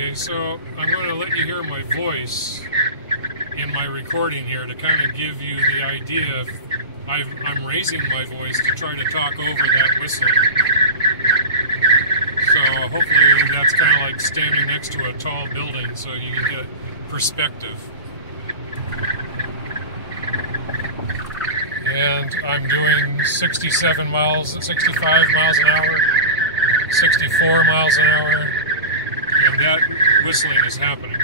Okay, so I'm going to let you hear my voice in my recording here to kind of give you the idea of I'm raising my voice to try to talk over that whistling. So hopefully that's kind of like standing next to a tall building so you can get perspective. And I'm doing 65 miles an hour, 64 miles an hour, and that whistling is happening.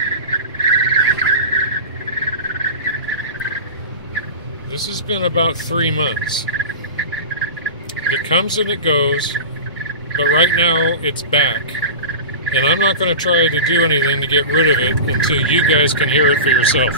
This has been about 3 months. It comes and it goes, but right now it's back. And I'm not going to try to do anything to get rid of it until you guys can hear it for yourself.